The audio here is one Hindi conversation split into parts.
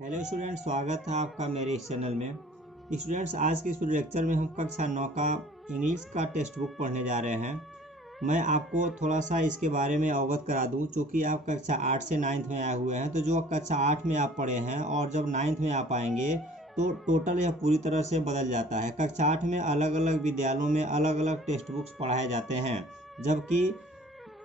हेलो स्टूडेंट, स्वागत है आपका मेरे इस चैनल में। स्टूडेंट्स, आज के इस लेक्चर में हम कक्षा 9 का इंग्लिश का टेक्स्ट बुक पढ़ने जा रहे हैं। मैं आपको थोड़ा सा इसके बारे में अवगत करा दूं, चूँकि आप कक्षा 8 से 9th में आए हुए हैं, तो जो कक्षा 8 में आप पढ़े हैं और जब 9th में आप आएंगे तो टोटल यह पूरी तरह से बदल जाता है। कक्षा 8 में अलग अलग विद्यालयों में अलग अलग टेक्स्ट बुक्स पढ़ाए जाते हैं, जबकि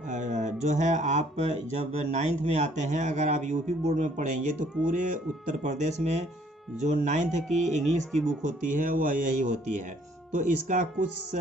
जो है आप जब 9th में आते हैं, अगर आप यूपी बोर्ड में पढ़ेंगे तो पूरे उत्तर प्रदेश में जो 9th की इंग्लिश की बुक होती है वह यही होती है। तो इसका कुछ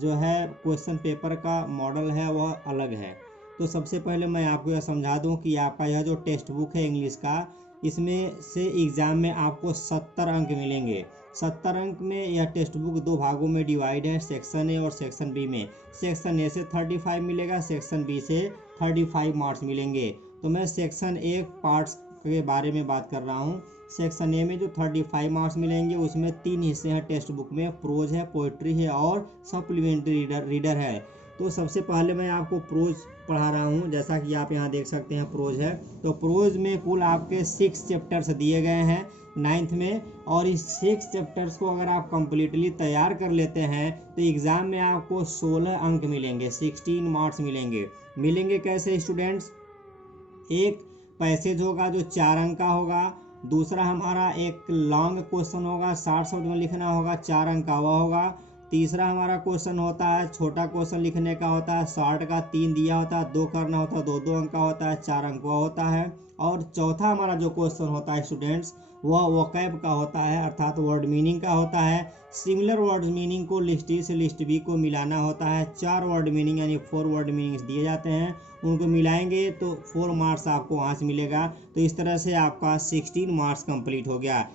जो है क्वेश्चन पेपर का मॉडल है वह अलग है। तो सबसे पहले मैं आपको यह समझा दूं कि आपका यह जो टेक्स्ट बुक है इंग्लिश का, इसमें से एग्ज़ाम में आपको 70 अंक मिलेंगे। 70 अंक में यह टेक्स्ट बुक दो भागों में डिवाइड है, सेक्शन ए और सेक्शन बी में। सेक्शन ए से 35 मिलेगा, सेक्शन बी से 35 मार्क्स मिलेंगे। तो मैं सेक्शन ए पार्ट्स के बारे में बात कर रहा हूँ। सेक्शन ए में जो 35 मार्क्स मिलेंगे उसमें 3 हिस्से हैं टेक्स्ट बुक में, प्रोज है, पोइट्री है और सप्लीमेंट्री रीडर है। तो सबसे पहले मैं आपको प्रोज पढ़ा रहा हूँ। जैसा कि आप यहाँ देख सकते हैं प्रोज है। तो प्रोज में कुल आपके 6 चैप्टर्स दिए गए हैं 9th में, और इस 6 चैप्टर्स को अगर आप कंप्लीटली तैयार कर लेते हैं तो एग्ज़ाम में आपको 16 अंक मिलेंगे, 16 मार्क्स मिलेंगे कैसे स्टूडेंट्स? एक पैसेज होगा जो 4 अंक का होगा, दूसरा हमारा एक लॉन्ग क्वेश्चन होगा, 60 शब्द में लिखना होगा, 4 अंक का वह होगा। तीसरा हमारा क्वेश्चन होता है, छोटा क्वेश्चन लिखने का होता है, शॉर्ट का 3 दिया होता है, 2 करना होता है, 2 अंक का होता है, 4 अंक का होता है। और चौथा हमारा जो क्वेश्चन होता है स्टूडेंट्स, वह वोकैब का होता है, अर्थात वर्ड मीनिंग का होता है। सिमिलर वर्ड मीनिंग को लिस्ट ए से लिस्ट बी को मिलाना होता है। 4 वर्ड मीनिंग यानी 4 वर्ड मीनिंग्स दिए जाते हैं, उनको मिलाएंगे तो 4 मार्क्स आपको वहाँ से मिलेगा। तो इस तरह से आपका 16 मार्क्स कंप्लीट हो गया।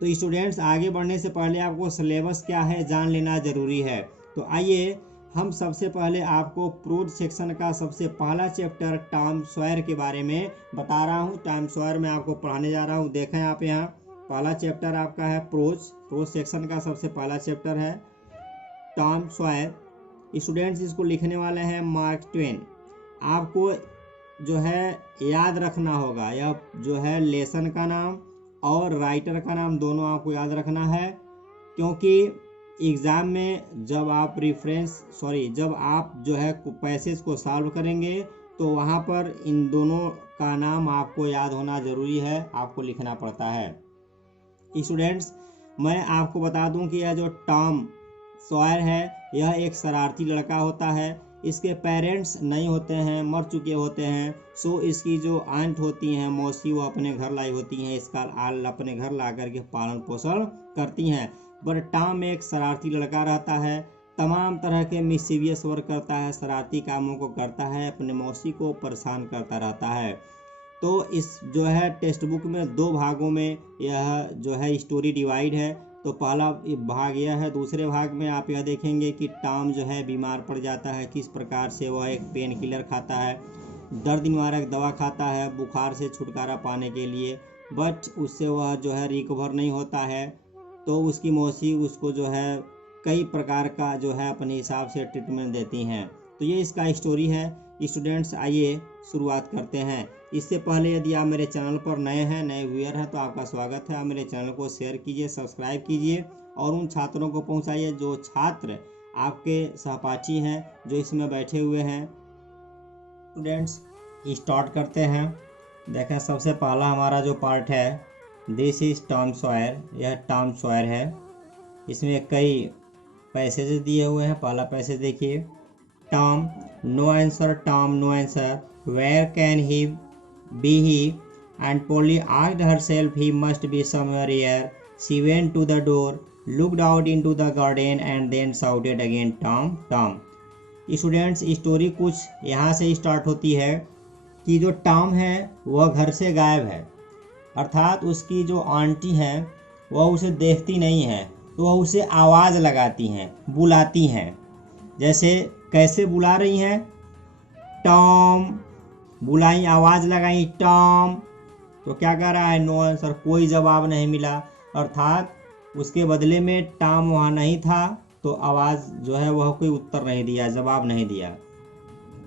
तो स्टूडेंट्स, आगे बढ़ने से पहले आपको सिलेबस क्या है जान लेना ज़रूरी है। तो आइए हम सबसे पहले आपको प्रोज सेक्शन का सबसे पहला चैप्टर टॉम सॉयर के बारे में बता रहा हूँ। टॉम सॉयर मैं आपको पढ़ाने जा रहा हूँ। देखें आप यहाँ, पहला चैप्टर आपका है प्रोज सेक्शन का सबसे पहला चैप्टर है टॉम सॉयर। स्टूडेंट्स, इसको लिखने वाले हैं मार्क ट्वेन। आपको जो है याद रखना होगा, यह जो है लेसन का नाम और राइटर का नाम दोनों आपको याद रखना है, क्योंकि एग्ज़ाम में जब आप जो है पैसेज को सॉल्व करेंगे तो वहाँ पर इन दोनों का नाम आपको याद होना ज़रूरी है, आपको लिखना पड़ता है। स्टूडेंट्स, मैं आपको बता दूं कि यह जो टॉम सॉयर है यह एक शरारती लड़का होता है। इसके पेरेंट्स नहीं होते हैं, मर चुके होते हैं। सो इसकी जो आंट होती हैं, मौसी, वो अपने घर लाई होती हैं, इसका अपने घर ला करके पालन पोषण करती हैं। पर टॉम एक शरारती लड़का रहता है, तमाम तरह के मिसचिवियस वर्क करता है, शरारती कामों को करता है, अपने मौसी को परेशान करता रहता है। तो इस जो है टेक्स्ट बुक में 2 भागों में यह जो है स्टोरी डिवाइड है। तो पहला भाग यह है। दूसरे भाग में आप यह देखेंगे कि टॉम जो है बीमार पड़ जाता है, किस प्रकार से वह एक पेन किलर खाता है, दर्द निवारक दवा खाता है बुखार से छुटकारा पाने के लिए, बट उससे वह जो है रिकवर नहीं होता है। तो उसकी मौसी उसको जो है कई प्रकार का जो है अपने हिसाब से ट्रीटमेंट देती हैं। तो ये इसका स्टोरी है। स्टूडेंट्स, आइए शुरुआत करते हैं। इससे पहले यदि आप मेरे चैनल पर नए व्यूअर हैं तो आपका स्वागत है। आप मेरे चैनल को शेयर कीजिए, सब्सक्राइब कीजिए और उन छात्रों को पहुंचाइए जो छात्र आपके सहपाठी हैं, जो इसमें बैठे हुए हैं। स्टूडेंट्स, स्टार्ट करते हैं। देखें, सबसे पहला हमारा जो पार्ट है, दिस इज टॉम सॉयर। यह टॉम सॉयर है। इसमें कई पैसेज दिए हुए हैं। पहला पैसेज देखिए, Tom no answer, Tom no answer, where can he be he, and Polly asked herself he must be somewhere here. She went to the door, looked out into the garden and then shouted again, Tom, Tom. Students, story कुछ यहाँ से स्टार्ट होती है कि जो टॉम है वह घर से गायब है, अर्थात उसकी जो आंटी हैं वह उसे देखती नहीं है, तो वह उसे आवाज़ लगाती हैं, बुलाती हैं। जैसे कैसे बुला रही हैं? टॉम बुलाई, आवाज़ लगाई टॉम, तो क्या कह रहा है? नो आंसर, कोई जवाब नहीं मिला। अर्थात उसके बदले में टॉम वहाँ नहीं था, तो आवाज़ जो है वह कोई उत्तर नहीं दिया, जवाब नहीं दिया।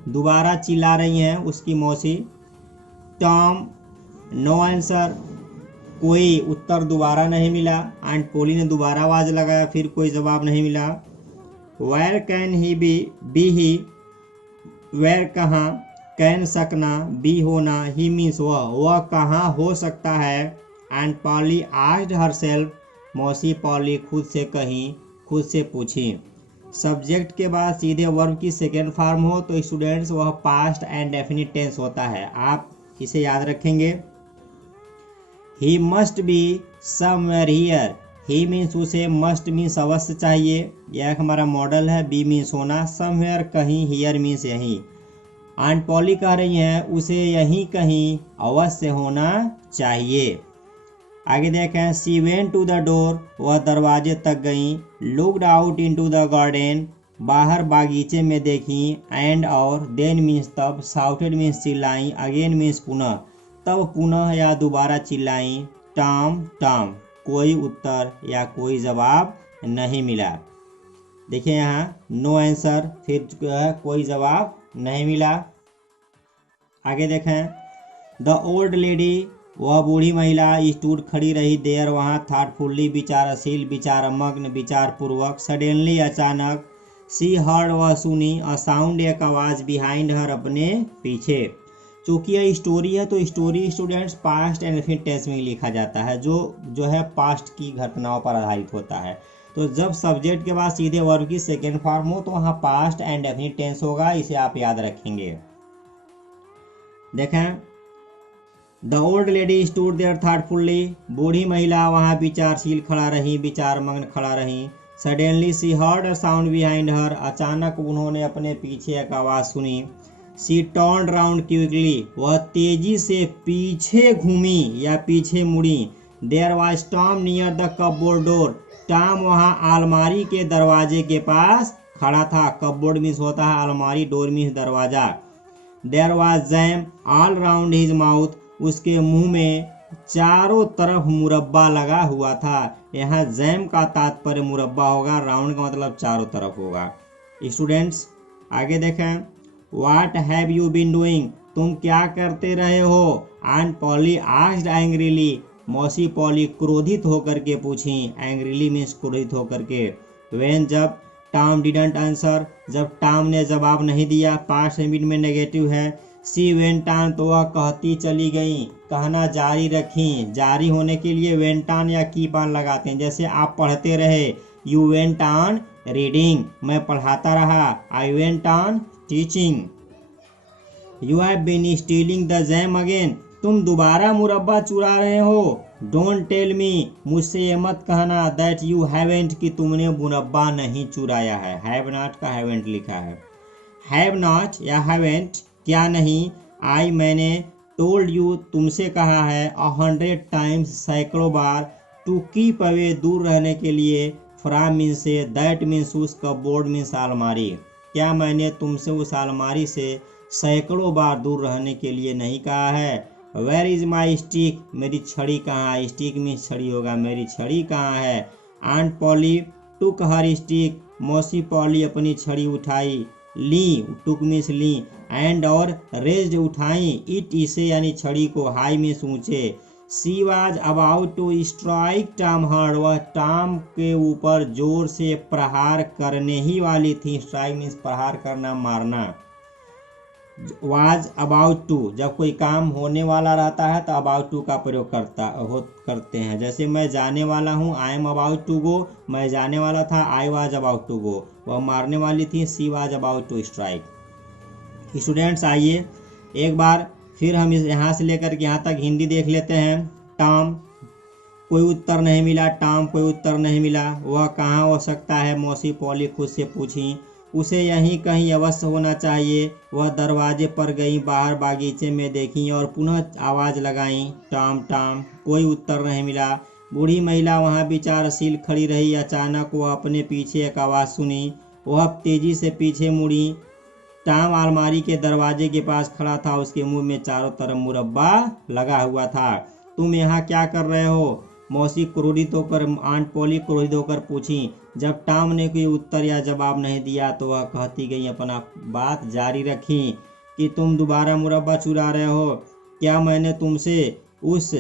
दोबारा चिल्ला रही हैं उसकी मौसी, टॉम नो आंसर, कोई उत्तर दोबारा नहीं मिला। आंट पोली ने दोबारा आवाज लगाया, फिर कोई जवाब नहीं मिला। Where can he be he, where कहाँ, कैन सकना, बी होना, ही मीन्स वह कहाँ हो सकता है। एंड पॉली आस्क्ड हरसेल्फ, मौसी पॉली खुद से कहीं, खुद से पूछी। सब्जेक्ट के बाद सीधे वर्ब की सेकेंड फॉर्म हो तो स्टूडेंट्स वह पास्ट एंड डेफिनिट टेंस होता है। आप इसे याद रखेंगे। He must be somewhere here, he means उसे, मस्ट मीन्स अवश्य चाहिए, यह हमारा मॉडल है। बी मीन्स होना, समवेयर कहीं, हियर मीन्स यहीं। आंट पॉली कह रही हैं उसे यहीं कहीं अवश्य होना चाहिए। आगे देखें, she went to the door, वह दरवाजे तक गई। Looked out into the garden, बाहर बागीचे में देखी। एंड और, देन मीन्स तब, शाउटेड मीन्स चिल्लाई, अगेन मीन्स पुनः, तब पुनः या दोबारा चिल्लाई। टॉम टॉम, कोई उत्तर या कोई जवाब नहीं मिला। देखिए यहाँ नो आंसर, फिर कोई जवाब नहीं मिला। आगे देखें, द ओल्ड लेडी, वह बूढ़ी महिला, स्टूड खड़ी रही, देर वहाँ, थाटफुल्ली विचारशील, विचारमग्न, विचारपूर्वक। सडनली अचानक, सी हर्ड वह सुनी, अ साउंड एक आवाज, बिहाइंड हर अपने पीछे। चूंकि यह स्टोरी है तो story students past and definite tense में लिखा जाता है, जो है पास्ट की घटनाओं पर आधारित होता है। तो जब सब्जेक्ट के बाद सीधे वर्ब की सेकेंड फॉर्म हो तो वहाँ पास्ट एंड डेफिनिट टेंस होगा, इसे आप याद रखेंगे। देखें, the old lady stood there thoughtfully, बूढ़ी महिला वहाँ विचारशील खड़ा रही, विचार मग्न खड़ा रही। Suddenly she heard a sound behind her, अचानक उन्होंने अपने पीछे एक आवाज सुनी। सी टर्न्ड राउंड क्विकली, वह तेजी से पीछे घूमी या पीछे मुड़ी। There was Tom near the cupboard door, Tom वहाँ अलमारी के दरवाजे के पास खड़ा था। कपबोर्ड मीन्स होता है अलमारी, डोर मीन्स दरवाजा। There was jam all round his mouth, उसके मुंह में चारों तरफ मुरब्बा लगा हुआ था। यहाँ जैम का तात्पर्य मुरब्बा होगा, राउंड का मतलब चारों तरफ होगा। स्टूडेंट्स आगे देखें, what have you been doing, तुम क्या करते रहे हो। आंट पॉली आस्क्ड एंग्रीली, मौसी पॉली क्रोधित होकर के पूछी। एंग्रीली मीन्स क्रोधित होकर के। व्हेन जब, टॉम डिडंट आंसर, जब टॉम ने जवाब नहीं दिया, पास्ट में नेगेटिव है। सी वेंट ऑन, तो वह कहती चली गई, कहना जारी रखी। जारी होने के लिए वेंट ऑन या कीप ऑन लगाते हैं। जैसे आप पढ़ते रहे, यू वेंट ऑन रीडिंग, मैं पढ़ाता रहा, I went on teaching. You have been stealing the jam again, तुम दोबारा मुरब्बा चुरा रहे हो। डोंट टेल मी, मुझसे ये मत कहना, दैट यू हैवेंट, कि तुमने मुरब्बा नहीं चुराया है। हैव नॉट का हैवेंट लिखा है। हैव नॉट या हैवेंट, क्या नहीं। आई, मैंने, टोल्ड यू, तुमसे कहा है, 100 टाइम्स, सैकड़ों बार। टू कीप अवे, दूर रहने के लिए। फ्रॉम मीन्स से, दैट मीन्स उस, कपबोर्ड मीन्स अलमारी। क्या मैंने तुमसे उस अलमारी से सैकड़ों बार दूर रहने के लिए नहीं कहा है। वेयर इज माई स्टिक, मेरी छड़ी कहाँ है। स्टिक मीन्स छड़ी होगा, मेरी छड़ी कहाँ है। Aunt Polly took her stick, मौसी पॉली अपनी छड़ी उठाई। ली, टुक मीन्स ली। एंड और, रेज्ड उठाई, इट इसे यानी छड़ी को, हाई मीन्स ऊंचे। She was about to strike Tom hard, वह टॉम के ऊपर जोर से प्रहार करने ही वाली थी। स्ट्राइक मीन्स प्रहार करना, मारना। वाज अबाउट टू, जब कोई काम होने वाला रहता है तो अबाउट टू का प्रयोग करते हैं। जैसे मैं जाने वाला हूँ, I am about to go, मैं जाने वाला था, I was about to go, वह मारने वाली थी। She was about to strike. Students आइए एक बार फिर हम इस यहाँ से लेकर के यहाँ तक हिंदी देख लेते हैं। टॉम, कोई उत्तर नहीं मिला। टॉम, कोई उत्तर नहीं मिला। वह कहाँ हो सकता है, मौसी पॉली खुद से पूछी। उसे यहीं कहीं अवश्य होना चाहिए। वह दरवाजे पर गई, बाहर बागीचे में देखी और पुनः आवाज़ लगाई, टॉम टॉम, कोई उत्तर नहीं मिला। बूढ़ी महिला वहाँ विचारशील खड़ी रही। अचानक वह अपने पीछे एक आवाज़ सुनी। वह तेजी से पीछे मुड़ी। टॉम अलमारी के दरवाजे के पास खड़ा था, उसके मुंह में चारों तरफ मुरब्बा लगा हुआ था। तुम यहाँ क्या कर रहे हो, मौसी क्रोधित होकर, आंट पॉली क्रोधित होकर पूछी। जब टॉम ने कोई उत्तर या जवाब नहीं दिया तो वह कहती गई, अपना बात जारी रखी, कि तुम दोबारा मुरब्बा चुरा रहे हो। क्या मैंने तुमसे उस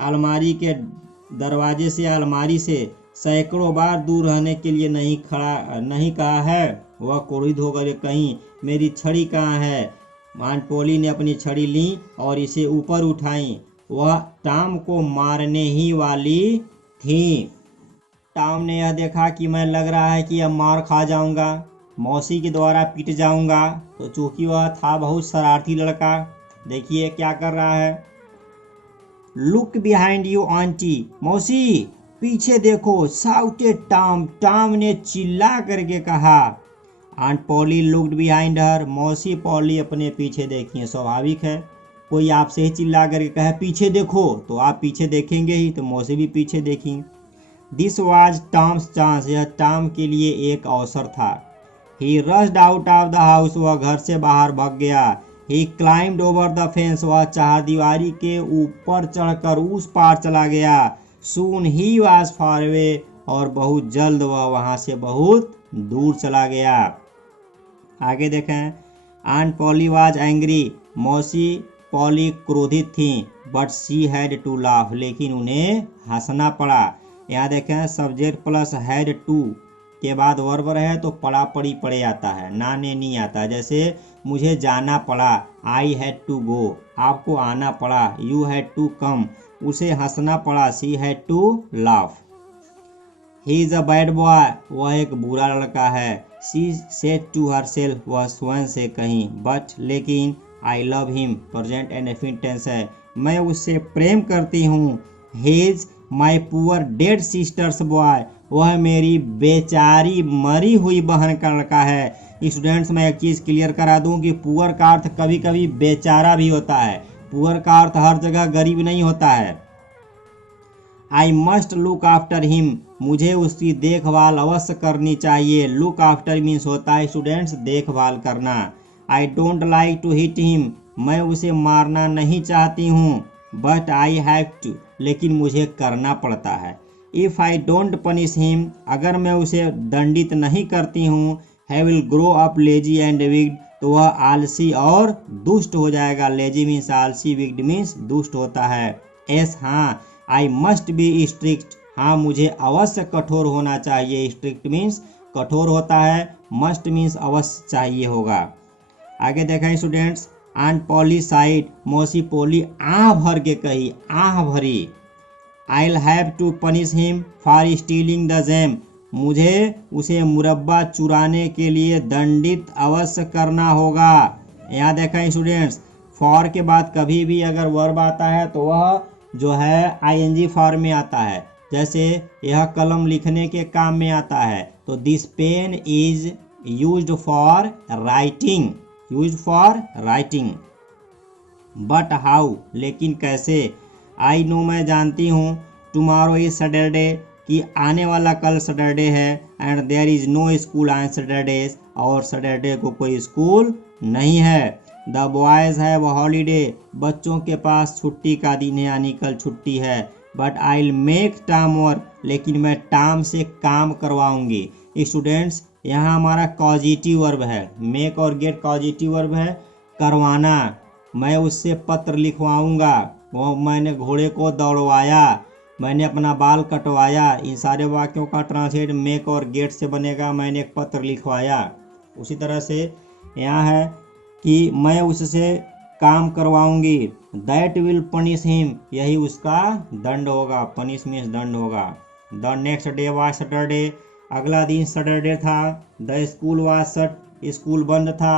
अलमारी के दरवाजे से अलमारी से सैकड़ों बार दूर रहने के लिए नहीं कहा है। वह क्रोधित होकर कहीं मेरी छड़ी कहाँ है। आंट पोली ने अपनी छड़ी ली और इसे ऊपर उठाई। वह टॉम को मारने ही वाली थी। टॉम ने यह देखा कि मैं लग रहा है कि अब मार खा जाऊंगा, मौसी के द्वारा पिट जाऊंगा, तो चूंकि वह था बहुत शरारती लड़का, देखिए क्या कर रहा है। लुक बिहाइंड यू आंटी, मौसी पीछे देखो, शाउटेड टॉम, टॉम ने चिल्ला करके कहा। Aunt Polly looked behind her, मौसी पॉली अपने पीछे देखी। स्वाभाविक है, कोई आपसे ही चिल्ला करके कहे पीछे देखो तो आप पीछे देखेंगे ही, तो मौसी भी पीछे देखी। दिस वाज टॉम्स चांस, यह टॉम के लिए एक अवसर था। He rushed out of the house, वह घर से बाहर भाग गया। ही क्लाइम्ड ओवर द फेंस, वह चारदीवारी के ऊपर चढ़कर उस पार चला गया। सून ही वाज फार अवे, और बहुत जल्द वह वहां से बहुत दूर चला गया। आगे देखें। आंट पॉली वाज एंग्री, मौसी पॉली क्रोधित थी। But she had to laugh, लेकिन उन्हें हंसना पड़ा। यहाँ देखें, सब्जेक्ट प्लस हैड टू के बाद वर्ब रहे तो पड़ा पड़ी पड़े आता है, ना ने नहीं आता। जैसे मुझे जाना पड़ा, आई हैड टू गो, आपको आना पड़ा, यू हैड टू कम, उसे हंसना पड़ा, she had to laugh. He is a bad boy, वह एक बुरा लड़का है। शी सेड टू हरसेल्फ, वह स्वयं से कहीं। बट लेकिन, I love him, present and indefinite tense है, मैं उससे प्रेम करती हूँ। He is my poor dead sister's boy, वह मेरी बेचारी मरी हुई बहन का लड़का है। स्टूडेंट्स, मैं एक चीज़ क्लियर करा दूं कि पुअर का अर्थ कभी कभी बेचारा भी होता है। पुअर का अर्थ हर जगह गरीब नहीं होता है। I must look after him, मुझे उसकी देखभाल अवश्य करनी चाहिए। लुक आफ्टर मीन्स होता है स्टूडेंट्स देखभाल करना। I don't like to hit him, मैं उसे मारना नहीं चाहती हूँ। बट आई हैव टू, लेकिन मुझे करना पड़ता है। If I don't punish him, अगर मैं उसे दंडित नहीं करती हूँ, he will grow up lazy and wicked, तो वह आलसी और दुष्ट हो जाएगा। लेजी मीन्स आलसी, विक्ड मीन्स दुष्ट होता है। एस हाँ, आई मस्ट बी स्ट्रिक्ट, हाँ मुझे अवश्य कठोर होना चाहिए। स्ट्रिक्ट मीन्स कठोर होता है, मस्ट मीन्स अवश्य चाहिए होगा। आगे देखें स्टूडेंट्स। आंट पॉली साइड, मौसी पोली आह भर के कही, आह भरी। I'll have to punish him for stealing the jam, मुझे उसे मुरब्बा चुराने के लिए दंडित अवश्य करना होगा। यहाँ देखें स्टूडेंट्स, फॉर के बाद कभी भी अगर वर्ब आता है तो वह जो है आईएनजी फॉर्म में आता है। जैसे यह कलम लिखने के काम में आता है, तो this pen is used for writing, used for writing. But how, लेकिन कैसे। आई नो, मैं जानती हूँ। टुमारो इज सैटरडे, कि आने वाला कल सैटरडे है। And there is no school on Saturdays, और सैटरडे को कोई स्कूल नहीं है। द बॉयज हैव हॉलीडे, बच्चों के पास छुट्टी का दिन है, यानी कल छुट्टी है। But I will make Tom work, लेकिन मैं टॉम से काम करवाऊंगी। स्टूडेंट्स, यहाँ हमारा कॉजिटिव वर्ब है, मेक और गेट कॉजिटिव वर्ब है, करवाना। मैं उससे पत्र लिखवाऊंगा, वो मैंने घोड़े को दौड़वाया, मैंने अपना बाल कटवाया। इन सारे वाक्यों का ट्रांसलेट मेक और गेट से बनेगा, मैंने एक पत्र लिखवाया। उसी तरह से यहाँ है कि मैं उससे काम करवाऊंगी। दैट विल पनिश हिम, यही उसका दंड होगा। पनिश मीन्स दंड होगा। The next day was Saturday, अगला दिन सैटरडे था। The school was shut, school बंद था।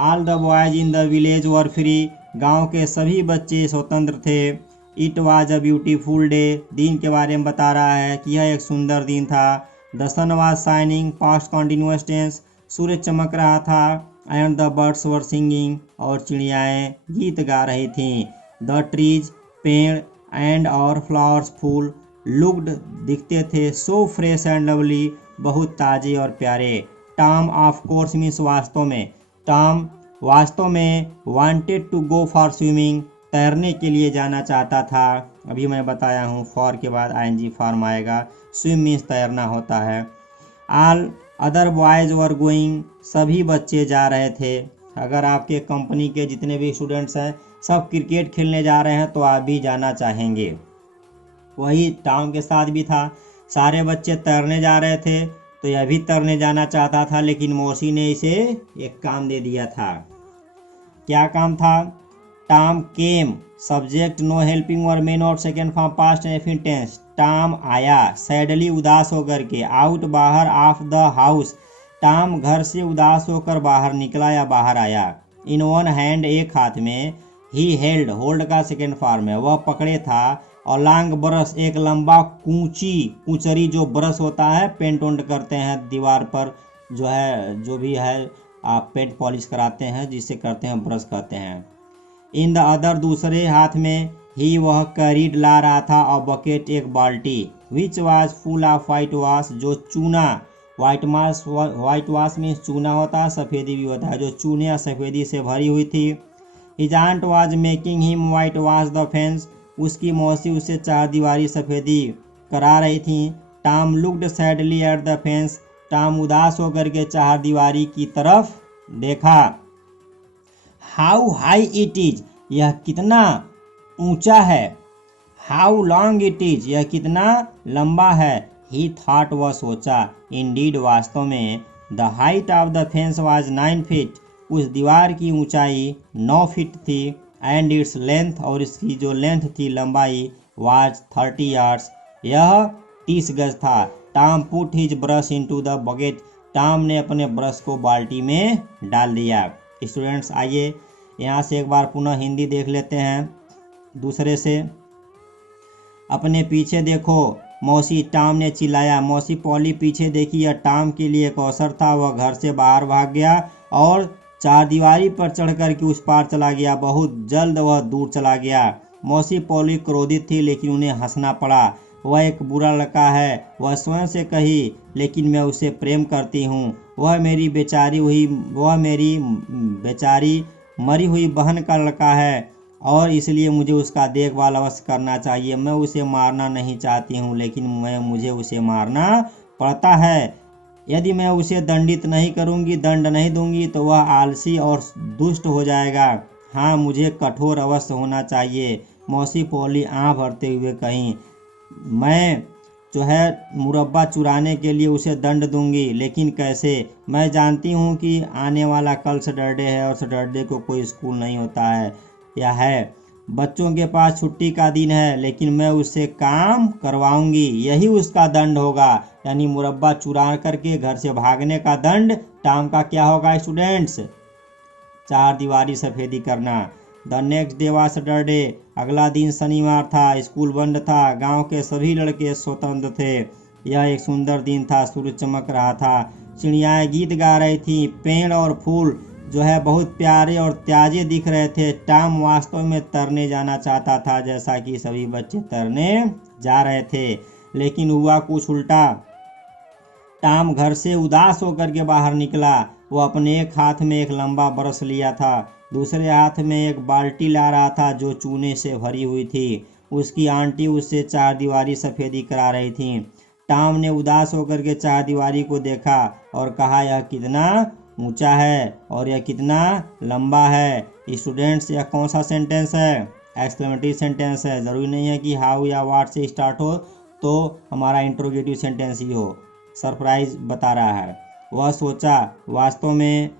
All the boys in the village were free, गांव के सभी बच्चे स्वतंत्र थे। It was a beautiful day, दिन के बारे में बता रहा है कि यह एक सुंदर दिन था। The sun was shining, past continuous tense, सूरज चमक रहा था। And the birds were singing, और चिड़ियाएँ गीत गा रही थीं। द ट्रीज, पेड़, एंड और फ्लावर्स, फूल, लुक्ड दिखते थे, सो फ्रेश एंड लवली, बहुत ताजे और प्यारे। टॉम ऑफ कोर्स मीन्स वास्तव में, टॉम वास्तव में wanted to go for swimming, तैरने के लिए जाना चाहता था। अभी मैं बताया हूँ, फॉर के बाद आईएनजी फॉर्म आएगा। स्विम मीन्स तैरना होता है। All other boys were going, सभी बच्चे जा रहे थे। अगर आपके कंपनी के जितने भी स्टूडेंट्स हैं सब क्रिकेट खेलने जा रहे हैं तो आप भी जाना चाहेंगे। वही टॉम के साथ भी था। सारे बच्चे तैरने जा रहे थे तो यह भी तैरने जाना चाहता था, लेकिन मौसी ने इसे एक काम दे दिया था। क्या काम था? Tom came, subject no helping और may not second form past and tense. Tom आया, सैडली उदास होकर के, आउट बाहर, ऑफ द हाउस। टॉम घर से उदास होकर बाहर निकला या बाहर आया। इन वन हैंड, एक हाथ में। ही हेल्ड, होल्ड का सेकेंड फॉर्म है, वह पकड़े था। और लॉन्ग ब्रश, एक लंबा कूचरी जो ब्रश होता है, पेंट वेंट करते हैं दीवार पर, जो है जो भी है आप पेंट पॉलिश कराते हैं जिसे करते हैं ब्रश कहते हैं। इन द अदर, दूसरे हाथ में। ही, वह कैरीड, ला रहा था। और बकेट, एक बाल्टी। Which was full of white wash, जो चूना, वाइट वाश में चूना होता है, सफ़ेदी भी होता है, जो चूने या सफ़ेदी से भरी हुई थी। His aunt was making him whitewash the fence, उसकी मौसी उसे चार दीवारी सफ़ेदी करा रही थी। Tom looked sadly at the fence, Tom उदास होकर के चार दीवारी की तरफ देखा। हाउ हाई इट इज, यह कितना ऊंचा है। हाउ लॉन्ग इट इज, यह कितना लंबा है। ही थॉट, वह सोचा। इंडीड, वास्तव में। The height of the fence was 9 feet, उस दीवार की ऊंचाई 9 फीट थी। एंड इट्स लेंथ, और इसकी जो लेंथ थी, लंबाई, वाज 30 यार्ड्स, यह 30 गज था। Tom put his brush into the bucket, Tom ने अपने ब्रश को बाल्टी में डाल दिया। स्टूडेंट्स, आइए यहाँ से एक बार पुनः हिंदी देख लेते हैं दूसरे से। अपने पीछे देखो, मौसी, टॉम ने चिल्लाया। मौसी पॉली पीछे देखी। यह टॉम के लिए एक अवसर था। वह घर से बाहर भाग गया और चार दीवारी पर चढ़कर के उस पार चला गया। बहुत जल्द वह दूर चला गया। मौसी पॉली क्रोधित थी, लेकिन उन्हें हंसना पड़ा। वह एक बुरा लड़का है, वह स्वयं से कही, लेकिन मैं उसे प्रेम करती हूँ। वह मेरी बेचारी मरी हुई बहन का लड़का है और इसलिए मुझे उसका देखभाल अवश्य करना चाहिए। मैं उसे मारना नहीं चाहती हूँ, लेकिन मुझे उसे मारना पड़ता है। यदि मैं उसे दंडित नहीं करूँगी, दंड नहीं दूंगी, तो वह आलसी और दुष्ट हो जाएगा। हाँ, मुझे कठोर अवश्य होना चाहिए। मौसी पॉली आँख भरते हुए कहीं, मैं जो है मुरब्बा चुराने के लिए उसे दंड दूंगी, लेकिन कैसे? मैं जानती हूँ कि आने वाला कल सैटरडे है और सैटरडे को कोई स्कूल नहीं होता है या है। बच्चों के पास छुट्टी का दिन है, लेकिन मैं उससे काम करवाऊंगी, यही उसका दंड होगा। यानी मुरब्बा चुरा करके घर से भागने का दंड टॉम का क्या होगा स्टूडेंट्स? चार दीवारी सफ़ेदी करना। The next day was Saturday, अगला दिन शनिवार था। स्कूल बंद था। गांव के सभी लड़के स्वतंत्र थे। यह एक सुंदर दिन था। सूरज चमक रहा था। चिड़ियाएं गीत गा रही थी। पेड़ और फूल जो है बहुत प्यारे और ताजे दिख रहे थे। टॉम वास्तव में तैरने जाना चाहता था, जैसा कि सभी बच्चे तैरने जा रहे थे, लेकिन हुआ कुछ उल्टा। टॉम घर से उदास होकर के बाहर निकला। वो अपने एक हाथ में एक लंबा ब्रश लिया था, दूसरे हाथ में एक बाल्टी ला रहा था जो चूने से भरी हुई थी। उसकी आंटी उससे चार दीवारी सफ़ेदी करा रही थी। टॉम ने उदास होकर के चार दीवारी को देखा और कहा, यह कितना ऊंचा है और यह कितना लंबा है। स्टूडेंट्स, यह कौन सा सेंटेंस है? एक्सक्लेमेटरी सेंटेंस है। ज़रूरी नहीं है कि हाउ या वाट से स्टार्ट हो तो हमारा इंट्रोगेटिव सेंटेंस ही हो। सरप्राइज बता रहा है। वह सोचा, वास्तव में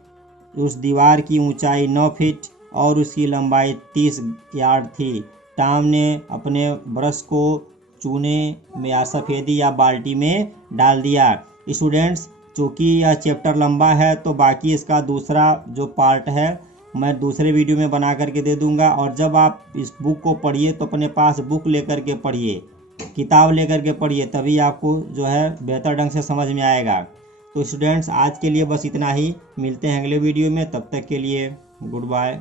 उस दीवार की ऊंचाई 9 फीट और उसकी लंबाई 30 यार्ड थी। टॉम ने अपने ब्रश को चूने में या सफ़ेदी या बाल्टी में डाल दिया। स्टूडेंट्स, चूँकि यह चैप्टर लंबा है तो बाकी इसका दूसरा जो पार्ट है मैं दूसरे वीडियो में बना करके दे दूंगा। और जब आप इस बुक को पढ़िए तो अपने पास बुक लेकर के पढ़िए, किताब लेकर के पढ़िए, तभी आपको जो है बेहतर ढंग से समझ में आएगा। तो स्टूडेंट्स, आज के लिए बस इतना ही। मिलते हैं अगले वीडियो में, तब तक के लिए गुड बाय।